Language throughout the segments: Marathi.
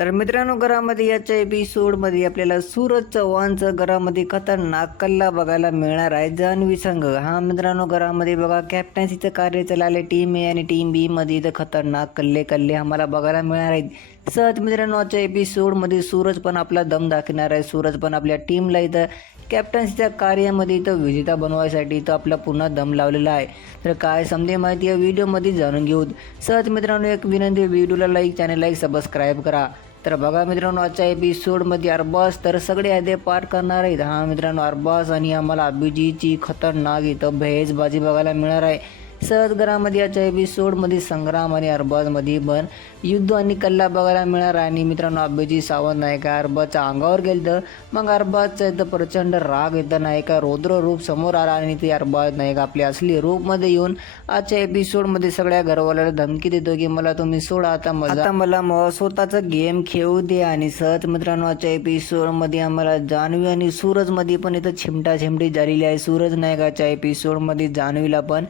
तर मित्रांनो घरामध्ये याच्या एपिसोडमध्ये आपल्याला सूरज चव्हाणचं घरामध्ये खतरनाक कल्ला बघायला मिळणार आहे. जान्हवी संघ. हा मित्रांनो घरामध्ये बघा कॅप्टन्सीचं कार्य चालले टीम ए आणि टीम बी मध्ये इथं खतरनाक कल्ले कल्ले आम्हाला बघायला मिळणार आहेत. सहज मित्रांनो आजच्या एपिसोडमध्ये सूरज पण आपला दम दाखवणार आहे. सूरज पण आपल्या टीमला इथं कॅप्टन्सीच्या कार्यामध्ये इथं विजेता बनवायसाठी इथं आपला पुन्हा दम लावलेला आहे. तर काय समजे माहिती या व्हिडिओमध्ये जाणून घेऊ सहज मित्रांनो एक विनंती व्हिडिओला लाईक चॅनल लाईक सबस्क्राईब करा. तर बघा मित्रांनो आजच्या एपिसोडमध्ये अरबाज तर सगळे आयदे पाठ करणार आहेत. हा मित्रांनो अरबाज आणि आम्हाला अभिजीची खतरनाक इथं भेजबाजी बघायला मिळणार आहे. सहज घरामध्ये याच्या एपिसोडमध्ये संग्राम आणि अरबाजमध्ये पण युद्ध आणि कल्ला बघायला मिळणार आणि मित्रांनो अभिजीत सावंत नायका अरबाजच्या अंगावर गेलं तर मग अरबाजचा इथं प्रचंड राग येतं. नायका रौद्र रूप समोर आला आणि ते अरबाज नायका आपली आपल्या असली रूपमध्ये येऊन आजच्या एपिसोडमध्ये सगळ्या घरवाल्याला धमकी देतो की मला तुम्ही सोडा आता मजा आता मला स्वतःचा गेम खेळू दे. आणि सहज मित्रांनो आजच्या एपिसोडमध्ये आम्हाला जान्हवी आणि सूरजमध्ये पण इथं छिमटा चिमटी झालेली आहे. सूरज नायकाच्या एपिसोडमध्ये जान्हवीला पण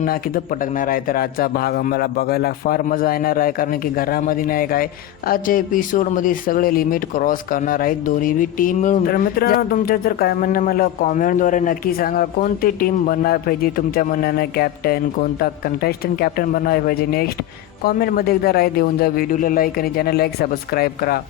खतरनाक इथं पटकणार आहे? तर आजचा भाग आम्हाला बघायला फार मजा येणार आहे कारण की घरामध्ये नाही काय आजच्या एपिसोडमध्ये सगळे लिमिट क्रॉस करणार आहेत दोन्ही बी टीम मिळून. तर मित्रांनो तुमचं जर काय म्हणणं मला कॉमेंटद्वारे नक्की सांगा कोणती टीम बनणार पाहिजे? तुमच्या म्हणण्यानं कॅप्टन कोणता कंटेस्टंट कॅप्टन बनवायला पाहिजे? नेक्स्ट कॉमेंटमध्ये एकदा राय देऊन जा व्हिडिओला लाईक आणि चॅनल लाईक सबस्क्राईब करा.